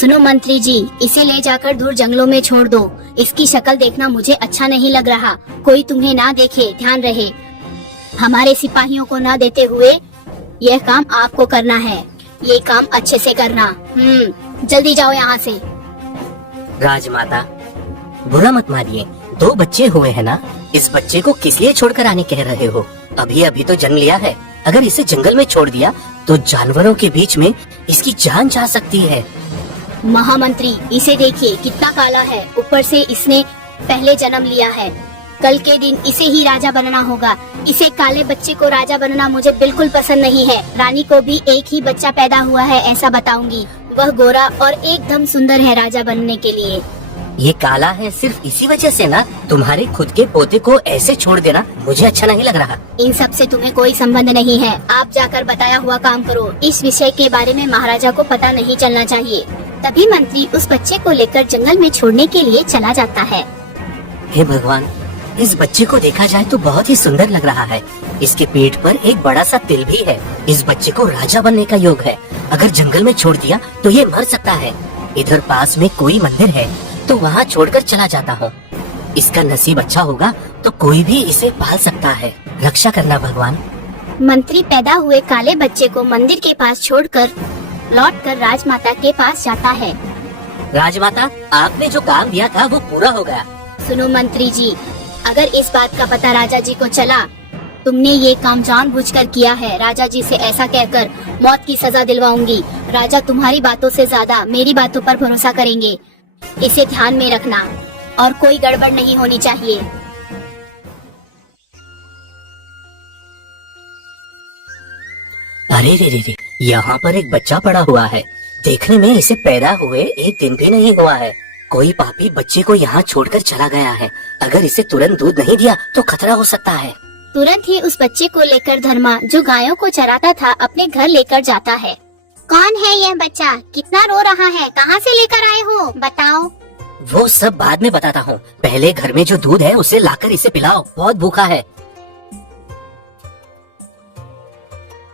सुनो मंत्री जी, इसे ले जाकर दूर जंगलों में छोड़ दो। इसकी शक्ल देखना मुझे अच्छा नहीं लग रहा। कोई तुम्हें ना देखे, ध्यान रहे। हमारे सिपाहियों को ना देते हुए यह काम आपको करना है। ये काम अच्छे से करना। जल्दी जाओ यहाँ से। राजमाता, बुरा मत मानिए, 2 बच्चे हुए हैं ना, इस बच्चे को किस लिए छोड़कर आने कह रहे हो? अभी अभी तो जन्म लिया है। अगर इसे जंगल में छोड़ दिया तो जानवरों के बीच में इसकी जान जा सकती है। महामंत्री, इसे देखिए कितना काला है। ऊपर से इसने पहले जन्म लिया है। कल के दिन इसे ही राजा बनना होगा। इसे काले बच्चे को राजा बनना मुझे बिल्कुल पसंद नहीं है। रानी को भी एक ही बच्चा पैदा हुआ है ऐसा बताऊंगी। वह गोरा और एकदम सुंदर है राजा बनने के लिए। ये काला है सिर्फ इसी वजह से ना? तुम्हारे खुद के पोते को ऐसे छोड़ देना मुझे अच्छा नहीं लग रहा। इन सब से तुम्हें कोई संबंध नहीं है। आप जाकर बताया हुआ काम करो। इस विषय के बारे में महाराजा को पता नहीं चलना चाहिए। तभी मंत्री उस बच्चे को लेकर जंगल में छोड़ने के लिए चला जाता है। हे भगवान, इस बच्चे को देखा जाए तो बहुत ही सुंदर लग रहा है। इसके पेट पर एक बड़ा सा तिल भी है। इस बच्चे को राजा बनने का योग है। अगर जंगल में छोड़ दिया तो ये मर सकता है। इधर पास में कोई मंदिर है तो वहाँ छोड़कर चला जाता हूँ। इसका नसीब अच्छा होगा तो कोई भी इसे पाल सकता है। रक्षा करना भगवान। मंत्री पैदा हुए काले बच्चे को मंदिर के पास छोड़कर लौटकर राजमाता के पास जाता है। राजमाता, आपने जो काम दिया था वो पूरा हो गया। सुनो मंत्री जी, अगर इस बात का पता राजा जी को चला तुमने ये काम जानबूझकर किया है, राजा जी से ऐसा कहकर मौत की सजा दिलवाऊंगी। राजा तुम्हारी बातों से ज्यादा मेरी बातों पर भरोसा करेंगे। इसे ध्यान में रखना और कोई गड़बड़ नहीं होनी चाहिए। अरे रे रे रे, यहाँ पर एक बच्चा पड़ा हुआ है। देखने में इसे पैदा हुए 1 दिन भी नहीं हुआ है। कोई पापी बच्चे को यहाँ छोड़कर चला गया है। अगर इसे तुरंत दूध नहीं दिया तो खतरा हो सकता है। तुरंत ही उस बच्चे को लेकर धर्मा, जो गायों को चराता था, अपने घर लेकर जाता है। कौन है यह बच्चा? कितना रो रहा है? कहाँ से लेकर आए हो? बताओ। वो सब बाद में बताता हूँ। पहले घर में जो दूध है उसे लाकर इसे पिलाओ, बहुत भूखा है।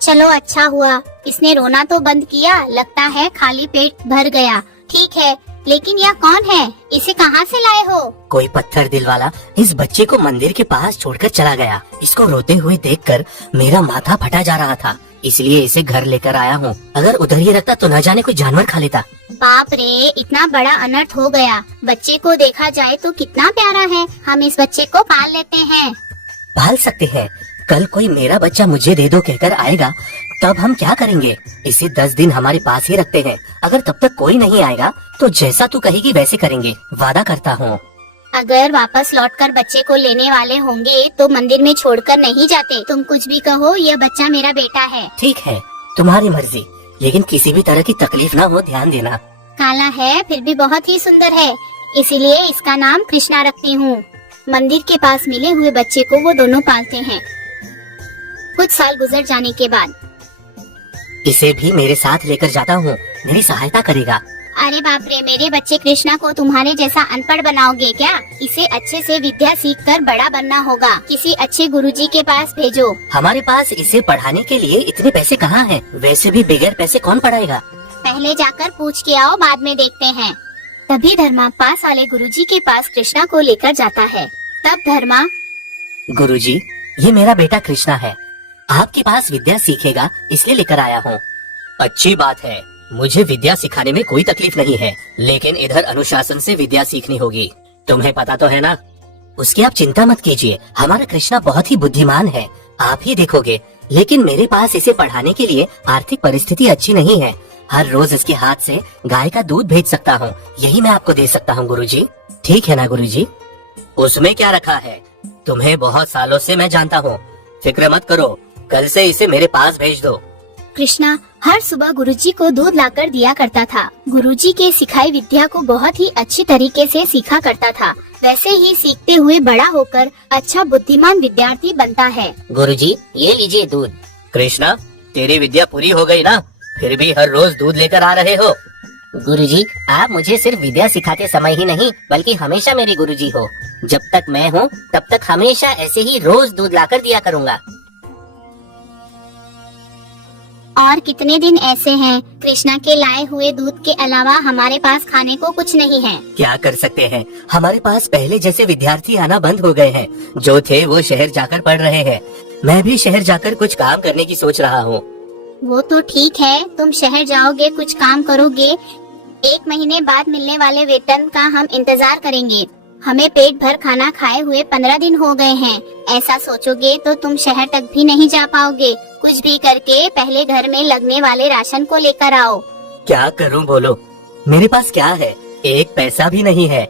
चलो अच्छा हुआ, इसने रोना तो बंद किया। लगता है खाली पेट भर गया। ठीक है, लेकिन यह कौन है? इसे कहाँ से लाए हो? कोई पत्थर दिल वाला इस बच्चे को मंदिर के पास छोड़कर चला गया। इसको रोते हुए देखकर मेरा माथा फटा जा रहा था, इसलिए इसे घर लेकर आया हूँ। अगर उधर ही रखता तो न जाने कोई जानवर खा लेता। बाप रे, इतना बड़ा अनर्थ हो गया। बच्चे को देखा जाए तो कितना प्यारा है। हम इस बच्चे को पाल लेते हैं। पाल सकते हैं? कल कोई मेरा बच्चा मुझे दे दो कहकर आएगा तब हम क्या करेंगे? इसे 10 दिन हमारे पास ही रखते हैं। अगर तब तक कोई नहीं आएगा तो जैसा तू कहेगी वैसे करेंगे, वादा करता हूँ। अगर वापस लौटकर बच्चे को लेने वाले होंगे तो मंदिर में छोड़कर नहीं जाते। तुम कुछ भी कहो, यह बच्चा मेरा बेटा है। ठीक है, तुम्हारी मर्जी, लेकिन किसी भी तरह की तकलीफ ना हो, ध्यान देना। काला है फिर भी बहुत ही सुंदर है, इसीलिए इसका नाम कृष्णा रखती हूँ। मंदिर के पास मिले हुए बच्चे को वो दोनों पालते हैं। कुछ साल गुजर जाने के बाद इसे भी मेरे साथ लेकर जाता हूँ, मेरी सहायता करेगा। अरे बाप रे, मेरे बच्चे कृष्णा को तुम्हारे जैसा अनपढ़ बनाओगे क्या? इसे अच्छे से विद्या सीखकर बड़ा बनना होगा। किसी अच्छे गुरुजी के पास भेजो। हमारे पास इसे पढ़ाने के लिए इतने पैसे कहाँ हैं? वैसे भी बगैर पैसे कौन पढ़ाएगा? पहले जाकर पूछ के आओ, बाद में देखते हैं। तभी धर्मा पास वाले गुरुजी के पास कृष्णा को लेकर जाता है। तब धर्मा, गुरुजी, ये मेरा बेटा कृष्णा है, आपके पास विद्या सीखेगा इसलिए लेकर आया हूँ। अच्छी बात है, मुझे विद्या सिखाने में कोई तकलीफ नहीं है, लेकिन इधर अनुशासन से विद्या सीखनी होगी। तुम्हें पता तो है ना? उसकी आप चिंता मत कीजिए, हमारा कृष्णा बहुत ही बुद्धिमान है, आप ही देखोगे। लेकिन मेरे पास इसे पढ़ाने के लिए आर्थिक परिस्थिति अच्छी नहीं है। हर रोज इसके हाथ से गाय का दूध भेज सकता हूँ, यही मैं आपको दे सकता हूँ गुरुजी। ठीक है ना गुरुजी? उसमें क्या रखा है, तुम्हें बहुत सालों से मैं जानता हूँ, फिक्र मत करो, कल से इसे मेरे पास भेज दो। कृष्णा हर सुबह गुरुजी को दूध लाकर दिया करता था। गुरुजी के सिखाई विद्या को बहुत ही अच्छी तरीके से सीखा करता था। वैसे ही सीखते हुए बड़ा होकर अच्छा बुद्धिमान विद्यार्थी बनता है। गुरुजी, ये लीजिए दूध। कृष्णा, तेरी विद्या पूरी हो गई ना? फिर भी हर रोज दूध लेकर आ रहे हो। गुरुजी, आप मुझे सिर्फ विद्या सिखाते समय ही नहीं बल्कि हमेशा मेरे गुरुजी हो। जब तक मैं हूँ तब तक हमेशा ऐसे ही रोज दूध लाकर दिया करूँगा। और कितने दिन ऐसे हैं, कृष्णा के लाए हुए दूध के अलावा हमारे पास खाने को कुछ नहीं है। क्या कर सकते हैं, हमारे पास पहले जैसे विद्यार्थी आना बंद हो गए हैं। जो थे वो शहर जाकर पढ़ रहे हैं। मैं भी शहर जाकर कुछ काम करने की सोच रहा हूँ। वो तो ठीक है, तुम शहर जाओगे, कुछ काम करोगे, 1 महीने बाद मिलने वाले वेतन का हम इंतजार करेंगे। हमें पेट भर खाना खाए हुए 15 दिन हो गए हैं। ऐसा सोचोगे तो तुम शहर तक भी नहीं जा पाओगे। कुछ भी करके पहले घर में लगने वाले राशन को लेकर आओ। क्या करूँ बोलो, मेरे पास क्या है, 1 पैसा भी नहीं है।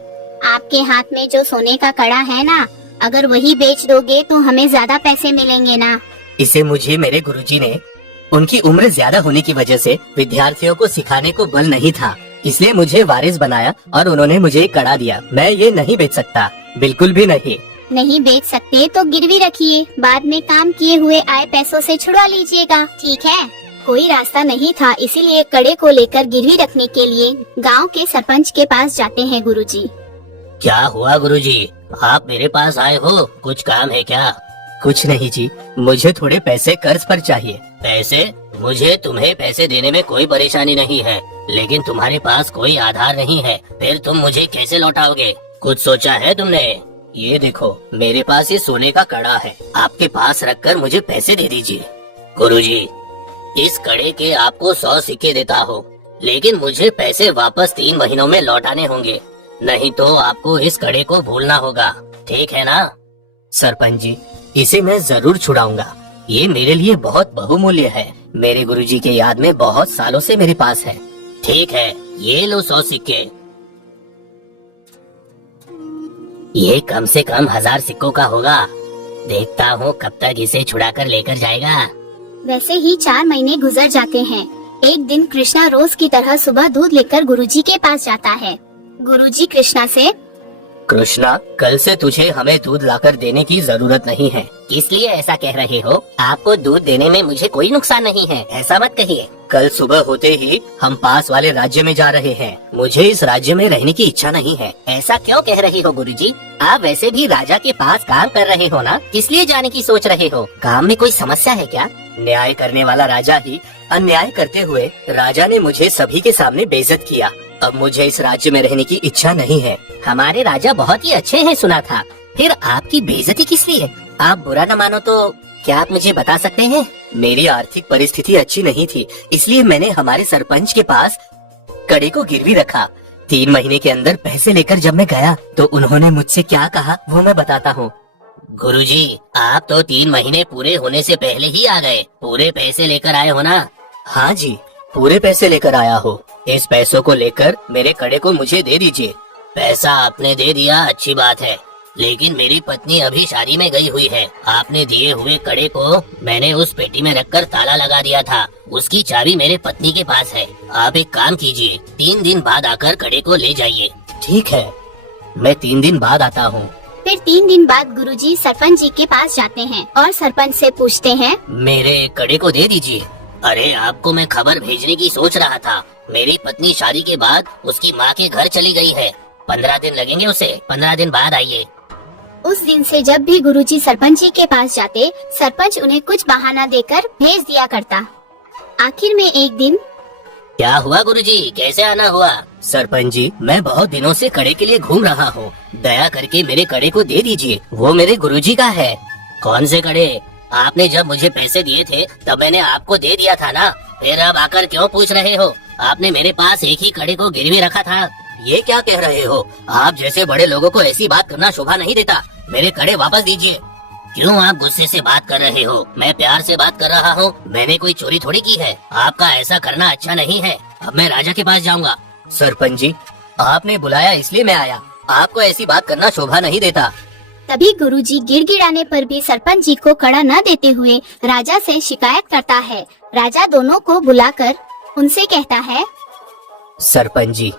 आपके हाथ में जो सोने का कड़ा है ना, अगर वही बेच दोगे तो हमें ज्यादा पैसे मिलेंगे ना। इसे मुझे मेरे गुरुजी ने, उनकी उम्र ज्यादा होने की वजह से विद्यार्थियों को सिखाने को बल नहीं था, इसलिए मुझे वारिस बनाया और उन्होंने मुझे एक कड़ा दिया। मैं ये नहीं बेच सकता, बिल्कुल भी नहीं। नहीं बेच सकते तो गिरवी रखिए, बाद में काम किए हुए आए पैसों से छुड़वा लीजिएगा, ठीक है। कोई रास्ता नहीं था, इसीलिए कड़े को लेकर गिरवी रखने के लिए गांव के सरपंच के पास जाते हैं गुरुजी। क्या हुआ गुरुजी, आप मेरे पास आए हो, कुछ काम है क्या? कुछ नहीं जी, मुझे थोड़े पैसे कर्ज पर चाहिए। पैसे? मुझे तुम्हें पैसे देने में कोई परेशानी नहीं है, लेकिन तुम्हारे पास कोई आधार नहीं है, फिर तुम मुझे कैसे लौटाओगे? कुछ सोचा है तुमने? ये देखो, मेरे पास ये सोने का कड़ा है, आपके पास रखकर मुझे पैसे दे दीजिए। गुरुजी, इस कड़े के आपको 100 सिक्के देता हूँ, लेकिन मुझे पैसे वापस 3 महीनों में लौटाने होंगे, नहीं तो आपको इस कड़े को भूलना होगा, ठीक है ना? सरपंच जी, इसे मैं जरूर छुड़ाऊंगा, ये मेरे लिए बहुत बहुमूल्य है, मेरे गुरुजी के याद में बहुत सालों से मेरे पास है। ठीक है, ये लो 100 सिक्के। ये कम से कम 1000 सिक्कों का होगा, देखता हूँ कब तक इसे छुड़ाकर लेकर जाएगा। वैसे ही 4 महीने गुजर जाते हैं। एक दिन कृष्णा रोज की तरह सुबह दूध लेकर गुरुजी के पास जाता है। गुरुजी कृष्णा से, कृष्णा, कल से तुझे हमें दूध लाकर देने की जरूरत नहीं है। इसलिए ऐसा कह रहे हो? आपको दूध देने में मुझे कोई नुकसान नहीं है, ऐसा मत कहिए। कल सुबह होते ही हम पास वाले राज्य में जा रहे हैं, मुझे इस राज्य में रहने की इच्छा नहीं है। ऐसा क्यों कह रहे हो गुरुजी? आप वैसे भी राजा के पास काम कर रहे हो ना, किस लिए जाने की सोच रहे हो? काम में कोई समस्या है क्या? न्याय करने वाला राजा ही अन्याय करते हुए राजा ने मुझे सभी के सामने बेइज्जत किया। अब मुझे इस राज्य में रहने की इच्छा नहीं है। हमारे राजा बहुत ही अच्छे हैं सुना था, फिर आपकी बेइज्जती किस लिए? आप बुरा न मानो तो क्या आप मुझे बता सकते हैं? मेरी आर्थिक परिस्थिति अच्छी नहीं थी, इसलिए मैंने हमारे सरपंच के पास कड़े को गिरवी रखा। 3 महीने के अंदर पैसे लेकर जब मैं गया तो उन्होंने मुझसे क्या कहा वो मैं बताता हूँ। गुरुजी, आप तो 3 महीने पूरे होने से पहले ही आ गए, पूरे पैसे लेकर आए हो ना? हाँ जी, पूरे पैसे लेकर आया हो। इस पैसों को लेकर मेरे कड़े को मुझे दे दीजिए। पैसा आपने दे दिया, अच्छी बात है, लेकिन मेरी पत्नी अभी शादी में गई हुई है। आपने दिए हुए कड़े को मैंने उस पेटी में रखकर ताला लगा दिया था, उसकी चाबी मेरे पत्नी के पास है। आप एक काम कीजिए, 3 दिन बाद आकर कड़े को ले जाइए। ठीक है, मैं 3 दिन बाद आता हूँ। फिर 3 दिन बाद गुरुजी सरपंच जी के पास जाते हैं और सरपंच से पूछते हैं, मेरे कड़े को दे दीजिए। अरे, आपको मैं खबर भेजने की सोच रहा था, मेरी पत्नी शादी के बाद उसकी माँ के घर चली गई है, 15 दिन लगेंगे उसे, 15 दिन बाद आइए। उस दिन से जब भी गुरुजी सरपंच जी के पास जाते, सरपंच उन्हें कुछ बहाना देकर भेज दिया करता। आखिर में एक दिन, क्या हुआ गुरुजी, कैसे आना हुआ? सरपंच जी, मैं बहुत दिनों से कड़े के लिए घूम रहा हूँ, दया करके मेरे कड़े को दे दीजिए, वो मेरे गुरुजी का है। कौन से कड़े? आपने जब मुझे पैसे दिए थे तब मैंने आपको दे दिया था ना, फिर अब आकर क्यों पूछ रहे हो? आपने मेरे पास एक ही कड़े को गिरवी रखा था। ये क्या कह रहे हो? आप जैसे बड़े लोगों को ऐसी बात करना शोभा नहीं देता, मेरे कड़े वापस दीजिए। क्यों आप गुस्से से बात कर रहे हो? मैं प्यार से बात कर रहा हूँ, मैंने कोई चोरी थोड़ी की है। आपका ऐसा करना अच्छा नहीं है, अब मैं राजा के पास जाऊंगा। सरपंच जी, आपने बुलाया इसलिए मैं आया, आपको ऐसी बात करना शोभा नहीं देता। तभी गुरुजी गिड़गिड़ाने पर भी सरपंच जी को कड़ा न देते हुए राजा से शिकायत करता है। राजा दोनों को बुलाकर उनसे कहता है, सरपंच जी,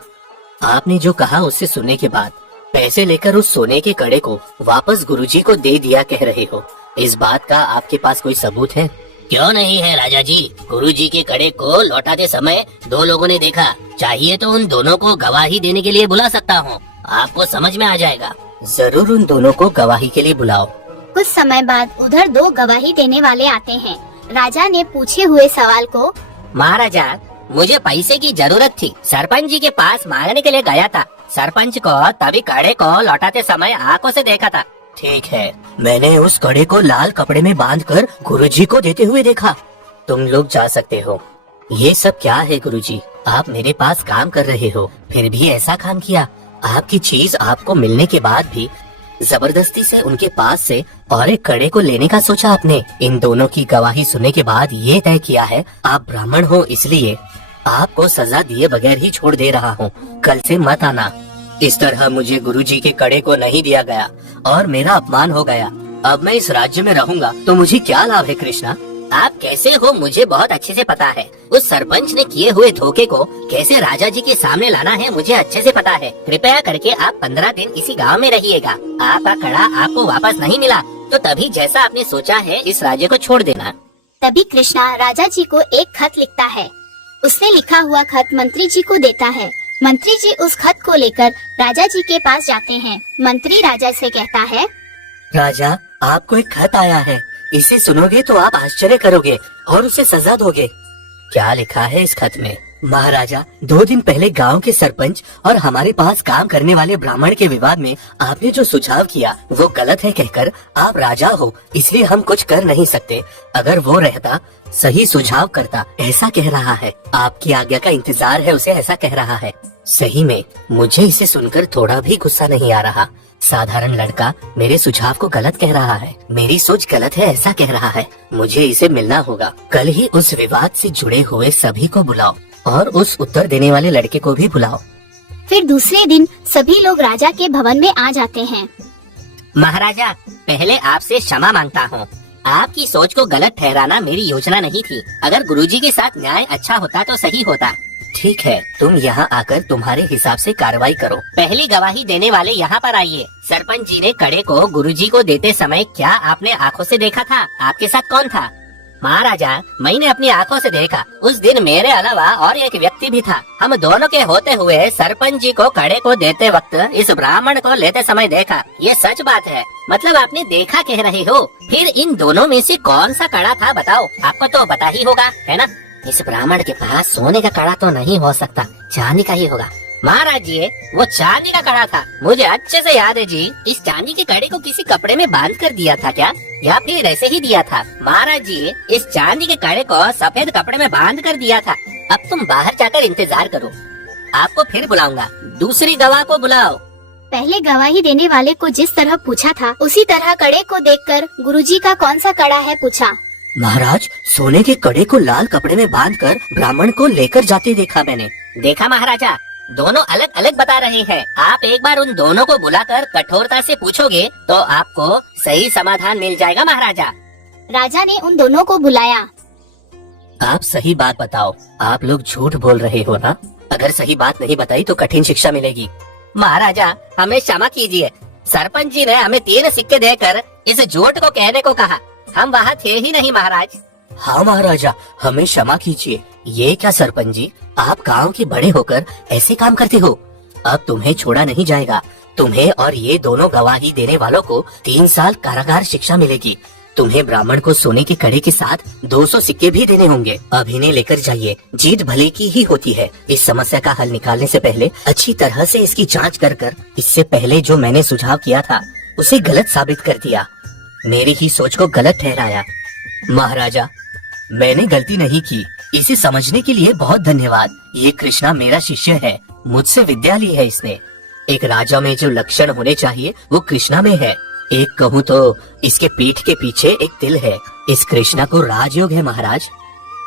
आपने जो कहा उससे सुनने के बाद पैसे लेकर उस सोने के कड़े को वापस गुरुजी को दे दिया कह रहे हो, इस बात का आपके पास कोई सबूत है? क्यों नहीं है राजा जी, गुरुजी के कड़े को लौटाते समय 2 लोगों ने देखा, चाहिए तो उन दोनों को गवाही देने के लिए बुला सकता हूँ, आपको समझ में आ जाएगा। जरूर उन दोनों को गवाही के लिए बुलाओ। कुछ समय बाद उधर 2 गवाही देने वाले आते हैं। राजा ने पूछे हुए सवाल को महाराजा, मुझे पैसे की जरूरत थी। सरपंच जी के पास मांगने के लिए गया था। सरपंच को तभी कड़े को लौटाते समय आंखों से देखा था। ठीक है, मैंने उस कड़े को लाल कपड़े में बांधकर गुरुजी को देते हुए देखा। तुम लोग जा सकते हो। ये सब क्या है गुरुजी? आप मेरे पास काम कर रहे हो, फिर भी ऐसा काम किया। आपकी चीज आपको मिलने के बाद भी जबरदस्ती से उनके पास से और एक कड़े को लेने का सोचा आपने। इन दोनों की गवाही सुनने के बाद ये तय किया है, आप ब्राह्मण हो इसलिए आपको सजा दिए बगैर ही छोड़ दे रहा हूँ। कल से मत आना। इस तरह मुझे गुरुजी के कड़े को नहीं दिया गया और मेरा अपमान हो गया। अब मैं इस राज्य में रहूंगा तो मुझे क्या लाभ है कृष्णा? आप कैसे हो मुझे बहुत अच्छे से पता है। उस सरपंच ने किए हुए धोखे को कैसे राजा जी के सामने लाना है मुझे अच्छे से पता है। कृपया करके आप 15 दिन इसी गांव में रहिएगा। आपका कड़ा आपको वापस नहीं मिला तो तभी जैसा आपने सोचा है इस राज्य को छोड़ देना। तभी कृष्णा राजा जी को एक खत लिखता है। उसने लिखा हुआ खत मंत्री जी को देता है। मंत्री जी उस खत को लेकर राजा जी के पास जाते हैं। मंत्री राजा से कहता है, राजा, आपको एक खत आया है। इसे सुनोगे तो आप आश्चर्य करोगे और उसे सजा दोगे। क्या लिखा है इस खत में? महाराजा, 2 दिन पहले गांव के सरपंच और हमारे पास काम करने वाले ब्राह्मण के विवाद में आपने जो सुझाव किया वो गलत है कहकर आप राजा हो इसलिए हम कुछ कर नहीं सकते। अगर वो रहता सही सुझाव करता, ऐसा कह रहा है। आपकी आज्ञा का इंतजार है उसे ऐसा कह रहा है। सही में मुझे इसे सुनकर थोड़ा भी गुस्सा नहीं आ रहा। साधारण लड़का मेरे सुझाव को गलत कह रहा है, मेरी सोच गलत है ऐसा कह रहा है। मुझे इसे मिलना होगा। कल ही उस विवाद से जुड़े हुए सभी को बुलाओ और उस उत्तर देने वाले लड़के को भी बुलाओ। फिर दूसरे दिन सभी लोग राजा के भवन में आ जाते हैं। महाराजा, पहले आपसे क्षमा मांगता हूँ। आपकी सोच को गलत ठहराना मेरी योजना नहीं थी। अगर गुरुजी के साथ न्याय अच्छा होता तो सही होता। ठीक है, तुम यहाँ आकर तुम्हारे हिसाब से कार्रवाई करो। पहली गवाही देने वाले यहाँ पर आइए। सरपंच जी ने कड़े को गुरुजी को देते समय क्या आपने आंखों से देखा था? आपके साथ कौन था? महाराजा, मैंने अपनी आंखों से देखा। उस दिन मेरे अलावा और एक व्यक्ति भी था। हम दोनों के होते हुए सरपंच जी को कड़े को देते वक्त इस ब्राह्मण को लेते समय देखा। ये सच बात है। मतलब आपने देखा कह रहे हो। फिर इन दोनों में से कौन सा कड़ा था बताओ? आपको तो पता ही होगा, है ना? इस ब्राह्मण के पास सोने का कड़ा तो नहीं हो सकता, चांदी का ही होगा। महाराज जी, वो चांदी का कड़ा था। मुझे अच्छे से याद है जी। इस चांदी के कड़े को किसी कपड़े में बांध कर दिया था क्या, या फिर ऐसे ही दिया था? महाराज जी, इस चांदी के कड़े को सफेद कपड़े में बांध कर दिया था। अब तुम बाहर जाकर इंतजार करो, आपको फिर बुलाऊंगा। दूसरी गवाह को बुलाओ। पहले गवाही देने वाले को जिस तरह पूछा था उसी तरह कड़े को देखकर गुरुजी का कौन सा कड़ा है पूछा। महाराज, सोने के कड़े को लाल कपड़े में बांधकर ब्राह्मण को लेकर जाते देखा मैंने। देखा महाराजा, दोनों अलग अलग बता रहे हैं। आप एक बार उन दोनों को बुलाकर कठोरता से पूछोगे तो आपको सही समाधान मिल जाएगा महाराजा। राजा ने उन दोनों को बुलाया। आप सही बात बताओ। आप लोग झूठ बोल रहे हो ना? अगर सही बात नहीं बताई तो कठिन शिक्षा मिलेगी। महाराजा, हमें क्षमा कीजिए। सरपंच जी ने हमें 3 सिक्के देकर इस झूठ को कहने को कहा। हम वहाँ थे ही नहीं महाराज। हाँ महाराजा, हमें क्षमा कीजिए। ये क्या सरपंच जी, आप गांव के बड़े होकर ऐसे काम करते हो? अब तुम्हें छोड़ा नहीं जाएगा। तुम्हें और ये दोनों गवाही देने वालों को 3 साल कारागार शिक्षा मिलेगी। तुम्हें ब्राह्मण को सोने के कड़े के साथ 200 सिक्के भी देने होंगे। अब इन्हें लेकर जाइए। जीत भले की ही होती है। इस समस्या का हल निकालने से पहले अच्छी तरह से इसकी जांच कर इससे पहले जो मैंने सुझाव किया था उसे गलत साबित कर दिया। मेरी ही सोच को गलत ठहराया। महाराजा, मैंने गलती नहीं की। इसे समझने के लिए बहुत धन्यवाद। ये कृष्णा मेरा शिष्य है, मुझसे विद्या ली है इसने। एक राजा में जो लक्षण होने चाहिए वो कृष्णा में है। एक कहूँ तो इसके पीठ के पीछे एक तिल है। इस कृष्णा को राजयोग है महाराज।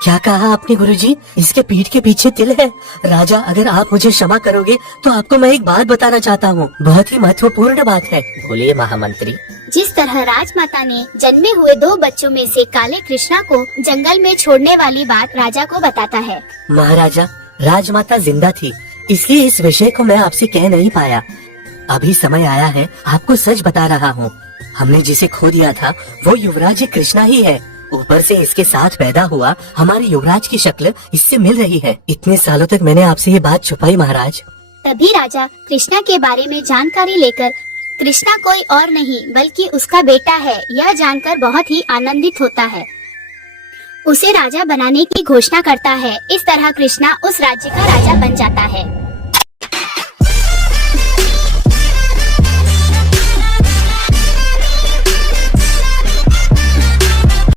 क्या कहा आपने गुरुजी? इसके पीठ के पीछे तिल है? राजा, अगर आप मुझे क्षमा करोगे तो आपको मैं एक बात बताना चाहता हूँ। बहुत ही महत्वपूर्ण बात है। बोलिए महामंत्री। जिस तरह राजमाता ने जन्मे हुए 2 बच्चों में से काले कृष्णा को जंगल में छोड़ने वाली बात राजा को बताता है। महाराजा, राजमाता जिंदा थी इसलिए इस विषय को मैं आपसे कह नहीं पाया। अभी समय आया है, आपको सच बता रहा हूँ। हमने जिसे खो दिया था वो युवराज कृष्णा ही है। ऊपर से इसके साथ पैदा हुआ हमारे युवराज की शक्ल इससे मिल रही है। इतने सालों तक मैंने आपसे ये बात छुपाई महाराज। तभी राजा कृष्णा के बारे में जानकारी लेकर कृष्णा कोई और नहीं बल्कि उसका बेटा है यह जानकर बहुत ही आनंदित होता है। उसे राजा बनाने की घोषणा करता है। इस तरह कृष्णा उस राज्य का राजा बन जाता है।